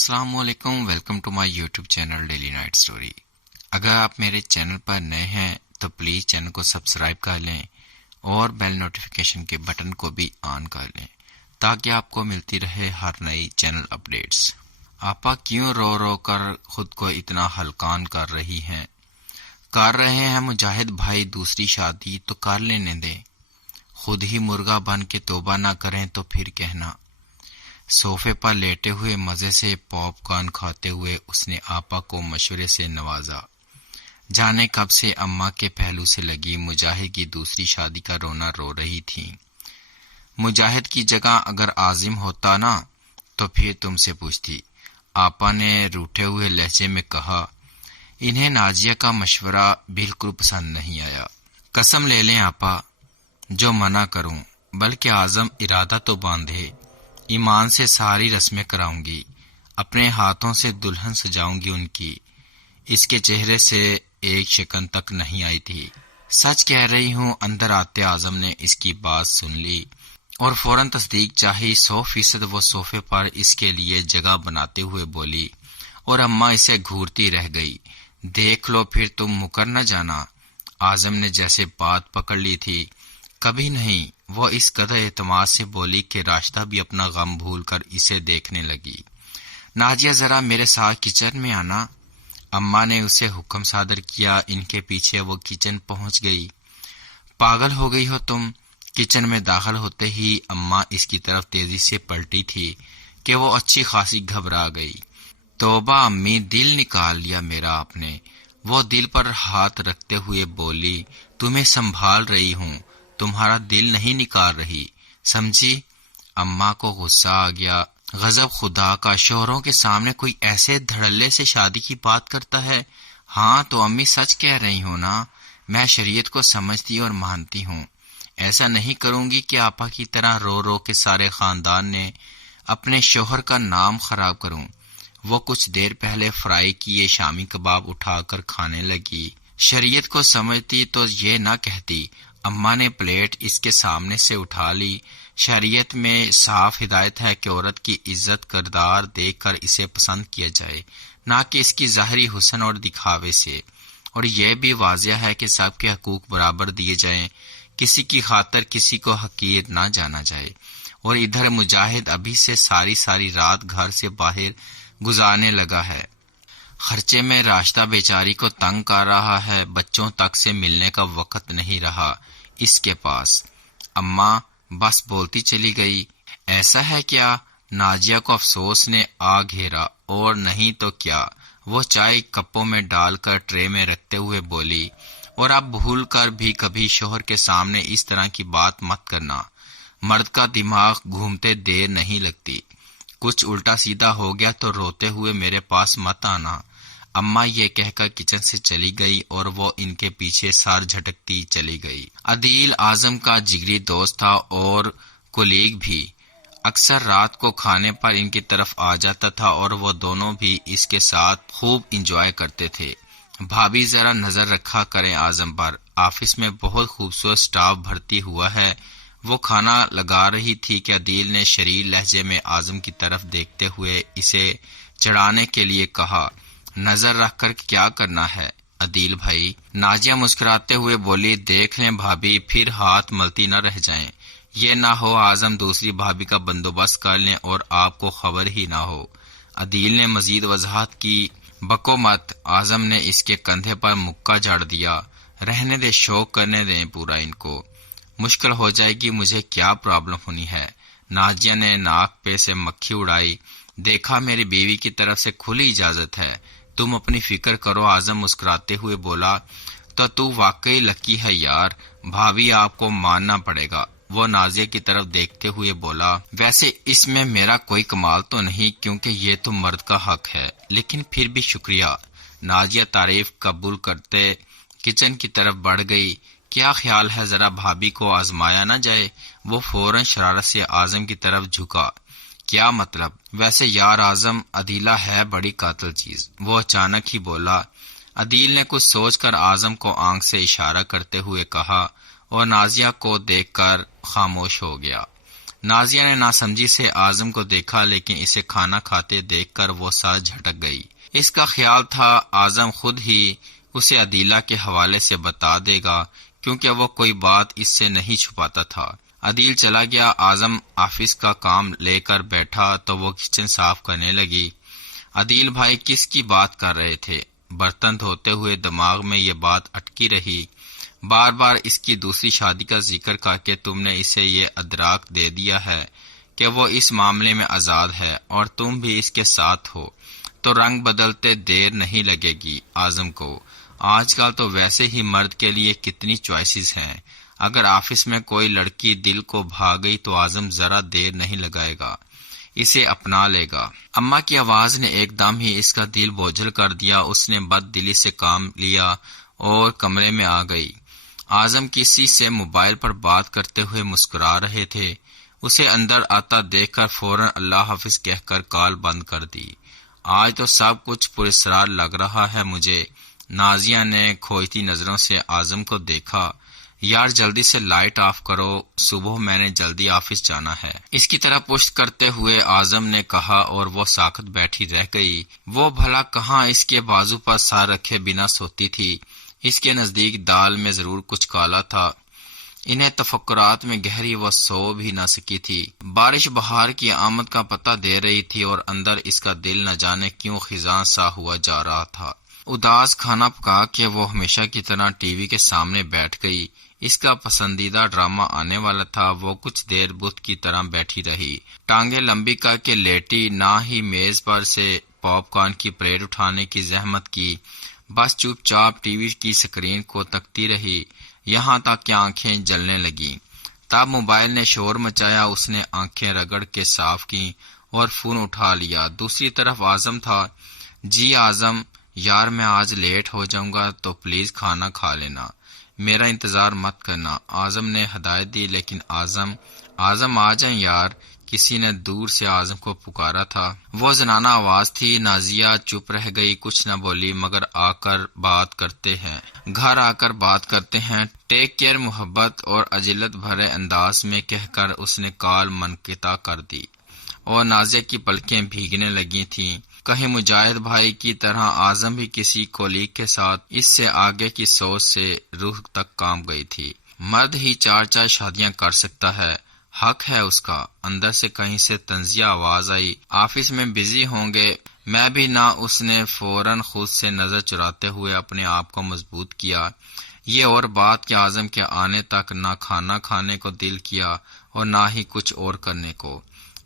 السلام علیکم، welcome to my YouTube channel daily night story. اگر آپ میرے چینل پر نئے ہیں تو پلیز چینل کو سبسکرائب کر لیں اور بیل نوٹیفیکیشن کے بٹن کو بھی آن کر لیں تاکہ آپ کو ملتی رہے ہر نئی چینل اپڈیٹس۔ آپا کیوں رو رو کر خود کو اتنا ہلکان کر رہی ہیں؟ کر رہے ہیں مجاہد بھائی دوسری شادی تو کر لینے دیں، خود ہی مرغا بن کے توبہ نہ کریں تو پھر کہنا۔ صوفے پر لیٹے ہوئے مزے سے پاپ کارن کھاتے ہوئے اس نے آپا کو مشورے سے نوازا۔ جانے کب سے اماں کے پہلو سے لگی مجاہد کی دوسری شادی کا رونا رو رہی تھی۔ مجاہد کی جگہ اگر عازم ہوتا نا تو پھر تم سے پوچھتی۔ آپا نے روٹھے ہوئے لہجے میں کہا۔ انہیں نازیہ کا مشورہ بالکل پسند نہیں آیا۔ قسم لے لیں آپا، جو منع کروں، بلکہ عازم ارادہ تو باندھے، ایمان سے ساری رسمیں کراؤں گی، اپنے ہاتھوں سے دلہن سجاؤں گی ان کی۔ اس کے چہرے سے ایک شکن تک نہیں آئی تھی۔ سچ کہہ رہی ہوں۔ اندر آتے اعظم نے اس کی بات سن لی اور فوراً تصدیق چاہی۔ 100% وہ صوفے پر اس کے لیے جگہ بناتے ہوئے بولی اور اماں اسے گھورتی رہ گئی۔ دیکھ لو پھر تم مکر نہ جانا۔ اعظم نے جیسے بات پکڑ لی تھی۔ کبھی نہیں، وہ اس قدر اعتماد سے بولی کہ راشدہ بھی اپنا غم بھول کر اسے دیکھنے لگی۔ نازیہ ذرا میرے ساتھ کچن میں آنا۔ اماں نے اسے حکم صادر کیا۔ ان کے پیچھے وہ کچن پہنچ گئی۔ پاگل ہو گئی ہو تم؟ کچن میں داخل ہوتے ہی اماں اس کی طرف تیزی سے پلٹی تھی کہ وہ اچھی خاصی گھبرا گئی۔ توبہ امی، دل نکال لیا میرا آپ نے۔ وہ دل پر ہاتھ رکھتے ہوئے بولی، تمہیں سنبھال رہی ہوں، تمہارا دل نہیں نکال رہی، سمجھی؟ اماں کو غصہ آ گیا۔ غضب خدا کا، شوہروں کے سامنے کوئی ایسے دھڑلے سے شادی کی بات کرتا ہے؟ ہاں تو امی سچ کہہ رہی ہوں نا، میں شریعت کو سمجھتی اور مانتی ہوں۔ ایسا نہیں کروں گی کہ آپا کی طرح رو رو کے سارے خاندان نے اپنے شوہر کا نام خراب کروں۔ وہ کچھ دیر پہلے فرائی کیے شامی کباب اٹھا کر کھانے لگی۔ شریعت کو سمجھتی تو یہ نہ کہتی۔ اماں نے پلیٹ اس کے سامنے سے اٹھا لی۔ شریعت میں صاف ہدایت ہے کہ عورت کی عزت کردار دیکھ کر اسے پسند کیا جائے، نہ کہ اس کی ظاہری حسن اور دکھاوے سے۔ اور یہ بھی واضح ہے کہ سب کے حقوق برابر دیے جائیں، کسی کی خاطر کسی کو حقیر نہ جانا جائے۔ اور ادھر مجاہد ابھی سے ساری رات گھر سے باہر گزارنے لگا ہے۔ خرچے میں راشدہ بیچاری کو تنگ کر رہا ہے، بچوں تک سے ملنے کا وقت نہیں رہا اس کے پاس۔ اماں بس بولتی چلی گئی۔ ایسا ہے کیا؟ نازیہ کو افسوس نے آ گھیرا۔ اور نہیں تو کیا، وہ چائے کپوں میں ڈال کر ٹرے میں رکھتے ہوئے بولی، اور اب بھول کر بھی کبھی شوہر کے سامنے اس طرح کی بات مت کرنا، مرد کا دماغ گھومتے دیر نہیں لگتی، کچھ الٹا سیدھا ہو گیا تو روتے ہوئے میرے پاس مت آنا۔ اماں یہ کہہ کر کچن سے چلی گئی اور وہ ان کے پیچھے سر جھٹکتی چلی گئی۔ عدیل اعظم کا جگری دوست تھا اور کولیگ بھی، اکثر رات کو کھانے پر ان کی طرف آ جاتا تھا اور وہ دونوں بھی اس کے ساتھ خوب انجوائے کرتے تھے۔ بھابی ذرا نظر رکھا کریں اعظم پر، آفس میں بہت خوبصورت سٹاف بھرتی ہوا ہے۔ وہ کھانا لگا رہی تھی کہ عدیل نے شریر لہجے میں اعظم کی طرف دیکھتے ہوئے اسے چڑھانے کے لیے کہا، نظر رکھ کر کیا کرنا ہے عدیل بھائی؟ نازیہ مسکراتے ہوئے بولی، دیکھ لیں بھابی، پھر ہاتھ ملتی نہ رہ جائیں، یہ نہ ہو اعظم دوسری بھابی کا بندوبست کر لیں اور آپ کو خبر ہی نہ ہو۔ عدیل نے مزید وضاحت کی۔ بکو مت، اعظم نے اس کے کندھے پر مکہ جھاڑ دیا، رہنے دے، شوق کرنے دیں پورا ان کو، مشکل ہو جائے گی، مجھے کیا پرابلم ہونی ہے۔ نازیہ نے ناک پہ سے مکھی اڑائی۔ دیکھا، میری بیوی کی طرف سے کھلی اجازت ہے، تم اپنی فکر کرو۔ اعظم مسکراتے ہوئے بولا، تو واقعی لکی ہے یار، بھابھی آپ کو ماننا پڑے گا۔ وہ نازیہ کی طرف دیکھتے ہوئے بولا، ویسے اس میں میرا کوئی کمال تو نہیں کیونکہ یہ تو مرد کا حق ہے، لیکن پھر بھی شکریہ۔ نازیہ تعریف قبول کرتے کچن کی طرف بڑھ گئی۔ کیا خیال ہے ذرا بھابھی کو آزمایا نہ جائے؟ وہ فوراً شرارت سے اعظم کی طرف جھکا۔ کیا مطلب؟ ویسے یار اعظم، عدیلہ ہے بڑی قاتل چیز، وہ اچانک ہی بولا۔ عدیل نے کچھ سوچ کر اعظم کو آنکھ سے اشارہ کرتے ہوئے کہا اور نازیہ کو دیکھ کر خاموش ہو گیا۔ نازیہ نے ناسمجھی سے اعظم کو دیکھا، لیکن اسے کھانا کھاتے دیکھ کر وہ سر جھٹک گئی۔ اس کا خیال تھا اعظم خود ہی اسے عدیلہ کے حوالے سے بتا دے گا، کیونکہ وہ کوئی بات اس سے نہیں چھپاتا تھا۔ عدیل چلا گیا۔ اعظم آفس کا کام لے کر بیٹھا تو وہ کچن صاف کرنے لگی۔ عدیل بھائی کس کی بات کر رہے تھے؟ برتن دھوتے ہوئے دماغ میں یہ بات اٹکی رہی۔ بار بار اس کی دوسری شادی کا ذکر کر کے تم نے اسے یہ ادراک دے دیا ہے کہ وہ اس معاملے میں آزاد ہے اور تم بھی اس کے ساتھ ہو، تو رنگ بدلتے دیر نہیں لگے گی اعظم کو۔ آج کل تو ویسے ہی مرد کے لیے کتنی چوائسز ہیں۔ اگر آفس میں کوئی لڑکی دل کو بھا گئی تو اعظم ذرا دیر نہیں لگائے گا، اسے اپنا لے گا۔ اماں کی آواز نے ایک دم ہی اس کا دل بوجھل کر دیا۔ اس نے بد دلی سے کام لیا اور کمرے میں آ گئی۔ اعظم کسی سے موبائل پر بات کرتے ہوئے مسکرا رہے تھے۔ اسے اندر آتا دیکھ کر فوراً اللہ حافظ کہہ کر کال بند کر دی۔ آج تو سب کچھ پراسرار لگ رہا ہے مجھے۔ نازیہ نے کھوجتی نظروں سے اعظم کو دیکھا۔ یار جلدی سے لائٹ آف کرو، صبح میں نے جلدی آفس جانا ہے، اس کی طرح پشت کرتے ہوئے اعظم نے کہا، اور وہ ساکت بیٹھی رہ گئی۔ وہ بھلا کہاں اس کے بازو پر سر رکھے بنا سوتی تھی؟ اس کے نزدیک دال میں ضرور کچھ کالا تھا۔ انہیں تفکرات میں گہری وہ سو بھی نہ سکی تھی۔ بارش بہار کی آمد کا پتہ دے رہی تھی اور اندر اس کا دل نہ جانے کیوں خزاں سا ہوا جا رہا تھا۔ اداس کھانا پکا کے وہ ہمیشہ کی طرح ٹی وی کے سامنے بیٹھ گئی۔ اس کا پسندیدہ ڈرامہ آنے والا تھا۔ وہ کچھ دیر بت کی طرح بیٹھی رہی، ٹانگیں لمبی کر کے لیٹی، نہ ہی میز پر سے پاپ کارن کی پلیٹ اٹھانے کی زحمت کی، بس چپ چاپ ٹی وی کی سکرین کو تکتی رہی، یہاں تک کہ آنکھیں جلنے لگیں۔ تب موبائل نے شور مچایا۔ اس نے آنکھیں رگڑ کے صاف کی اور فون اٹھا لیا۔ دوسری طرف اعظم تھا۔ جی اعظم، یار میں آج لیٹ ہو جاؤں گا تو پلیز کھانا کھا لینا، میرا انتظار مت کرنا۔ اعظم نے ہدایت دی، لیکن اعظم آ جائیں یار، کسی نے دور سے اعظم کو پکارا تھا۔ وہ زنانہ آواز تھی۔ نازیہ چپ رہ گئی، کچھ نہ بولی، مگر گھر آ کر بات کرتے ہیں، ٹیک کیئر محبت اور عجلت بھرے انداز میں کہہ کر اس نے کال منقطع کر دی اور نازیہ کی پلکیں بھیگنے لگی تھیں۔ کہیں مجاہد بھائی کی طرح اعظم بھی کسی کولیگ کے ساتھ اس سے آگے کی سوچ سے روح تک کام گئی تھی۔ مرد ہی 4 شادیاں کر سکتا ہے، حق ہے اس کا۔ اندر سے کہیں سے طنزیہ آواز آئی، آفس میں بزی ہوں گے، میں بھی نہ۔ اس نے فوراً خود سے نظر چراتے ہوئے اپنے آپ کو مضبوط کیا۔ یہ اور بات کہ اعظم کے آنے تک نہ کھانا کھانے کو دل کیا اور نہ ہی کچھ اور کرنے کو،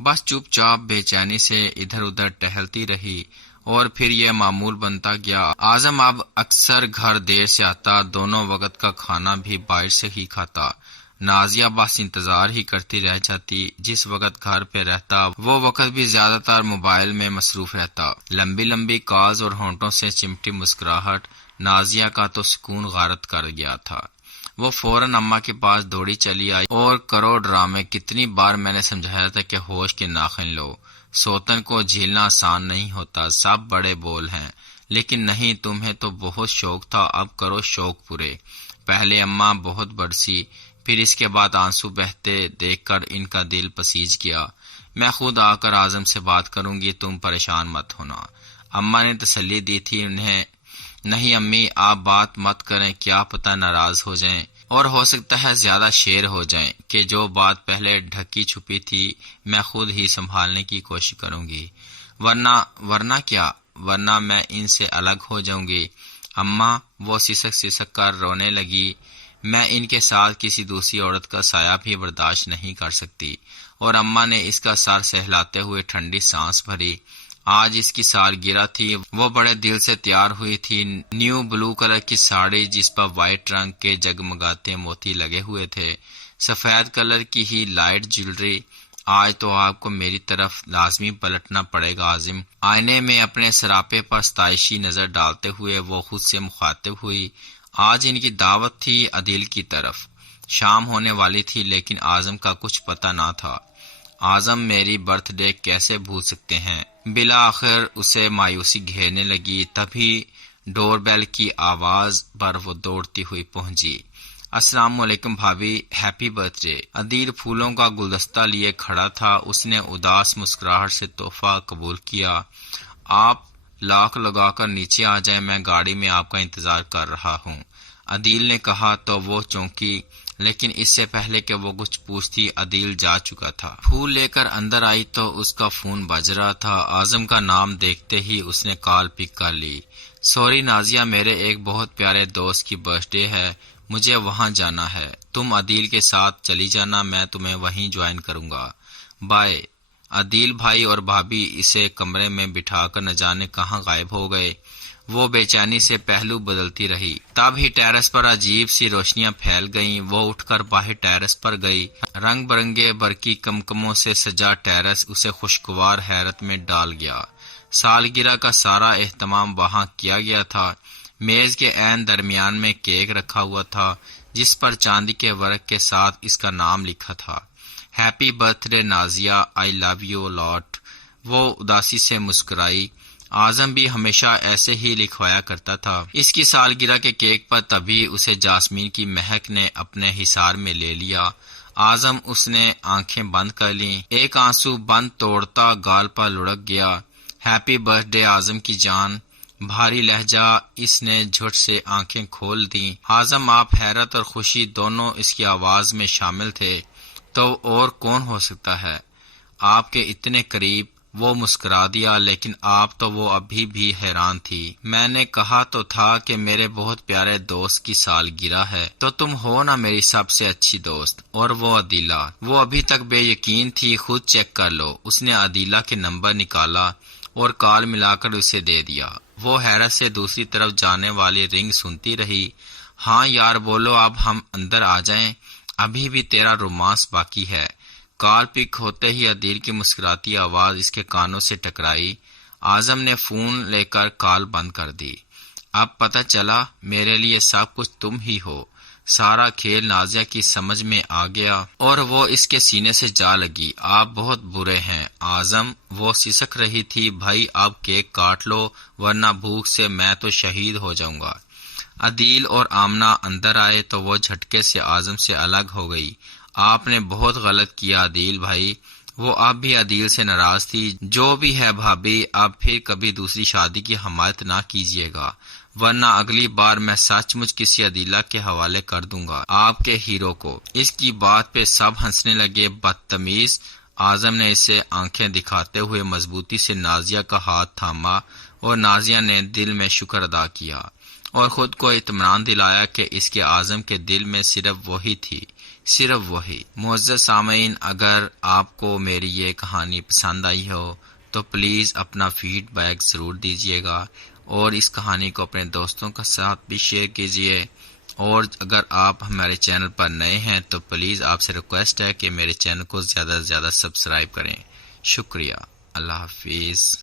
بس چپ چاپ بے چینی سے ادھر ادھر ٹہلتی رہی، اور پھر یہ معمول بنتا گیا۔ اعظم اب اکثر گھر دیر سے آتا، دونوں وقت کا کھانا بھی باہر سے ہی کھاتا۔ نازیہ بس انتظار ہی کرتی رہ جاتی۔ جس وقت گھر پہ رہتا وہ وقت بھی زیادہ تر موبائل میں مصروف رہتا۔ لمبی لمبی کالز اور ہونٹوں سے چمٹی مسکراہٹ نازیہ کا تو سکون غارت کر گیا تھا۔ وہ فوراً اماں کے پاس دوڑی چلی آئی اور کرو ڈرامے۔ کتنی بار میں نے سمجھایا تھا کہ ہوش کے ناخن لو، سوتن کو جھیلنا آسان نہیں ہوتا، سب بڑے بول ہیں، لیکن نہیں، تمہیں تو بہت شوق تھا، اب کرو شوق پورے۔ پہلے اماں بہت برسی، پھر اس کے بعد آنسو بہتے دیکھ کر ان کا دل پسیج گیا۔ میں خود آ کر اعظم سے بات کروں گی، تم پریشان مت ہونا، اماں نے تسلی دی تھی انہیں۔ نہیں امی، آپ بات مت کریں، کیا پتہ ناراض ہو جائیں، اور ہو سکتا ہے زیادہ شیر ہو جائیں کہ جو بات پہلے ڈھکی چھپی تھی میں خود ہی سنبھالنے کی کوشش کروں گی، ورنہ کیا، ورنہ میں ان سے الگ ہو جاؤں گی۔ اماں، وہ سسک سسک کر رونے لگی، میں ان کے ساتھ کسی دوسری عورت کا سایہ بھی برداشت نہیں کر سکتی۔ اور اماں نے اس کا سر سہلاتے ہوئے ٹھنڈی سانس بھری۔ آج اس کی سالگرہ تھی۔ وہ بڑے دل سے تیار ہوئی تھی، نیو بلو کلر کی ساڑی جس پر وائٹ رنگ کے جگمگاتے موتی لگے ہوئے تھے، سفید کلر کی ہی لائٹ جیولری۔ آج تو آپ کو میری طرف لازمی پلٹنا پڑے گا اعظم۔ آئینے میں اپنے سراپے پر ستائشی نظر ڈالتے ہوئے وہ خود سے مخاطب ہوئی۔ آج ان کی دعوت تھی عدیل کی طرف، شام ہونے والی تھی، لیکن اعظم کا کچھ پتہ نہ تھا۔ اعظم میری برتھ ڈے کیسے بھول سکتے ہیں؟ بالآخر اسے مایوسی گھیرنے لگی۔ تبھی ڈور بیل کی آواز پر وہ دوڑتی ہوئی پہنچی۔ السلام علیکم بھابھی، ہیپی برتھ ڈے۔ عدیل پھولوں کا گلدستہ لیے کھڑا تھا۔ اس نے اداس مسکراہٹ سے تحفہ قبول کیا۔ آپ لاک لگا کر نیچے آ جائیں، میں گاڑی میں آپ کا انتظار کر رہا ہوں، عدیل نے کہا تو وہ چونکی، لیکن اس سے پہلے کہ وہ کچھ پوچھتی عدیل جا چکا تھا۔ پھول لے کر اندر آئی تو اس کا فون بج رہا تھا۔ اعظم کا نام دیکھتے ہی اس نے کال پک کر لی۔ سوری نازیہ، میرے ایک بہت پیارے دوست کی برتھ ڈے ہے، مجھے وہاں جانا ہے، تم عدیل کے ساتھ چلی جانا، میں تمہیں وہیں جوائن کروں گا، بائے۔ عدیل بھائی اور بھابھی اسے کمرے میں بٹھا کر نہ جانے کہاں غائب ہو گئے۔ وہ بے چینی سے پہلو بدلتی رہی۔ تب ہی ٹیرس پر عجیب سی روشنیاں پھیل گئیں۔ وہ اٹھ کر باہر ٹیرس پر گئی۔ رنگ برنگے برقی کمکموں سے سجا ٹیرس اسے خوشگوار حیرت میں ڈال گیا۔ سالگرہ کا سارا اہتمام وہاں کیا گیا تھا۔ میز کے عین درمیان میں کیک رکھا ہوا تھا، جس پر چاندی کے ورق کے ساتھ اس کا نام لکھا تھا، happy birthday Nazia, I love you lot. وہ اداسی سے مسکرائی۔ اعظم بھی ہمیشہ ایسے ہی لکھوایا کرتا تھا۔ اس کی سالگرہ کے کیک پر تبھی اسے جاسمین کی مہک نے اپنے حصار میں لے لیا۔ اعظم اس نے آنکھیں بند کر لیں۔ ایک آنسو بند توڑتا گال پر لڑک گیا۔ ہیپی برتھ ڈے اعظم کی جان۔ بھاری لہجہ اس نے جھٹ سے آنکھیں کھول دیں۔ اعظم، آپ حیرت اور خوشی دونوں اس کی آواز میں شامل تھے۔ تو اور کون ہو سکتا ہے آپ کے اتنے قریب؟ وہ مسکرا دیا، لیکن آپ تو وہ ابھی بھی حیران تھی۔ میں نے کہا تو تھا کہ میرے بہت پیارے دوست کی سالگرہ ہے، تو تم ہو نا میری سب سے اچھی دوست۔ اور وہ عدیلہ، وہ ابھی تک بے یقین تھی، خود چیک کر لو۔ اس نے عدیلہ کے نمبر نکالا اور کال ملا کر اسے دے دیا۔ وہ حیرت سے دوسری طرف جانے والی رنگ سنتی رہی۔ ہاں یار بولو، اب ہم اندر آ جائیں، ابھی بھی تیرا رومانس باقی ہے۔ کال پک ہوتے ہی عدیل کی مسکراتی آواز اس کے کانوں سے ٹکرائی۔ اعظم نے فون لے کر کال بند کر دی۔ اب پتہ چلا میرے لیے سب کچھ تم ہی ہو۔ سارا کھیل نازیہ کی سمجھ میں آ گیا اور وہ اس کے سینے سے جا لگی۔ آپ بہت برے ہیں اعظم، وہ سسک رہی تھی۔ بھائی اب کیک کاٹ لو، ورنہ بھوک سے میں تو شہید ہو جاؤں گا۔ عدیل اور آمنہ اندر آئے تو وہ جھٹکے سے اعظم سے الگ ہو گئی۔ آپ نے بہت غلط کیا عدیل بھائی۔ وہ اب بھی عدیل سے ناراض تھی۔ جو بھی ہے بھابھی، اب پھر کبھی دوسری شادی کی حمایت نہ کیجیے گا، ورنہ اگلی بار میں سچ مچ کسی عدیلہ کے حوالے کر دوں گا آپ کے ہیرو کو۔ اس کی بات پہ سب ہنسنے لگے۔ بدتمیز! اعظم نے اسے آنکھیں دکھاتے ہوئے مضبوطی سے نازیہ کا ہاتھ تھاما اور نازیہ نے دل میں شکر ادا کیا اور خود کو اطمینان دلایا کہ اس کے اعظم کے دل میں صرف وہی تھی، صرف وہی۔ معزز سامعین، اگر آپ کو میری یہ کہانی پسند آئی ہو تو پلیز اپنا فیڈ بیک ضرور دیجیے گا اور اس کہانی کو اپنے دوستوں کے ساتھ بھی شیئر کیجیے۔ اور اگر آپ ہمارے چینل پر نئے ہیں تو پلیز آپ سے ریکویسٹ ہے کہ میرے چینل کو زیادہ سے زیادہ سبسکرائب کریں۔ شکریہ۔ اللہ حافظ۔